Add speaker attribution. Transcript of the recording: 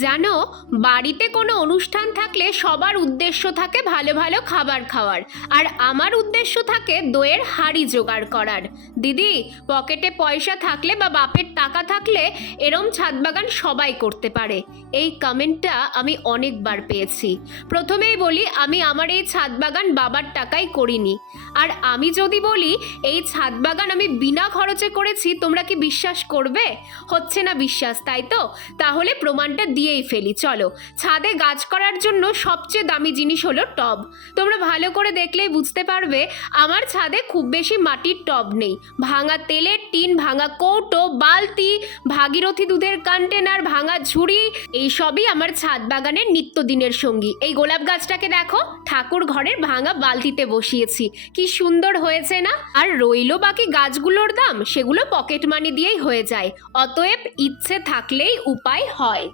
Speaker 1: জানো, বাড়িতে কোনো অনুষ্ঠান থাকলে সবার উদ্দেশ্য থাকে ভালো ভালো খাবার খাওয়ার। আর আমার উদ্দেশ্য থাকে দইয়ের হাঁড়ি জোগাড় করার। দিদি, পকেটে পয়সা থাকলে বা বাপের টাকা থাকলে এরম ছাদ বাগান সবাই করতে পারে। এই কমেন্টটা আমি অনেকবার পেয়েছি। প্রথমেই বলি, আমি আমার এই ছাদ বাগান বাবার টাকায় করিনি। আর আমি যদি বলি, এই ছাদ বাগান আমি বিনা খরচে করেছি, তোমরা কি বিশ্বাস করবে? হচ্ছে না বিশ্বাস, তাই তো? তাহলে প্রমাণটা দিয়েই ফেলি, চলো। ছাদে গাছ করার জন্য সবচেয়ে দামি জিনিস হলো টব। তোমরা ভালো করে দেখলেই বুঝতে পারবে, আমার ছাদে খুব বেশি মাটির টব নেই। ভাঙা তেলের টিন, ভাঙা কৌটো, বালতি, ভাগীরথী দুধের কন্টেনার ভাঙা ঝুড়ি, এই সবই আমার ছাদ বাগানের নিত্যদিনের সঙ্গী। এই গোলাপ গাছটাকে দেখো, ঠাকুর ঘরের ভাঙা বালতিতে বসিয়েছি। কি সুন্দর হয়েছে না? আর রইল বাকি গাছগুলোর দাম, সেগুলো পকেট মানি দিয়েই হয়ে যায়। অতএব ইচ্ছে থাকলেই উপায় হয়।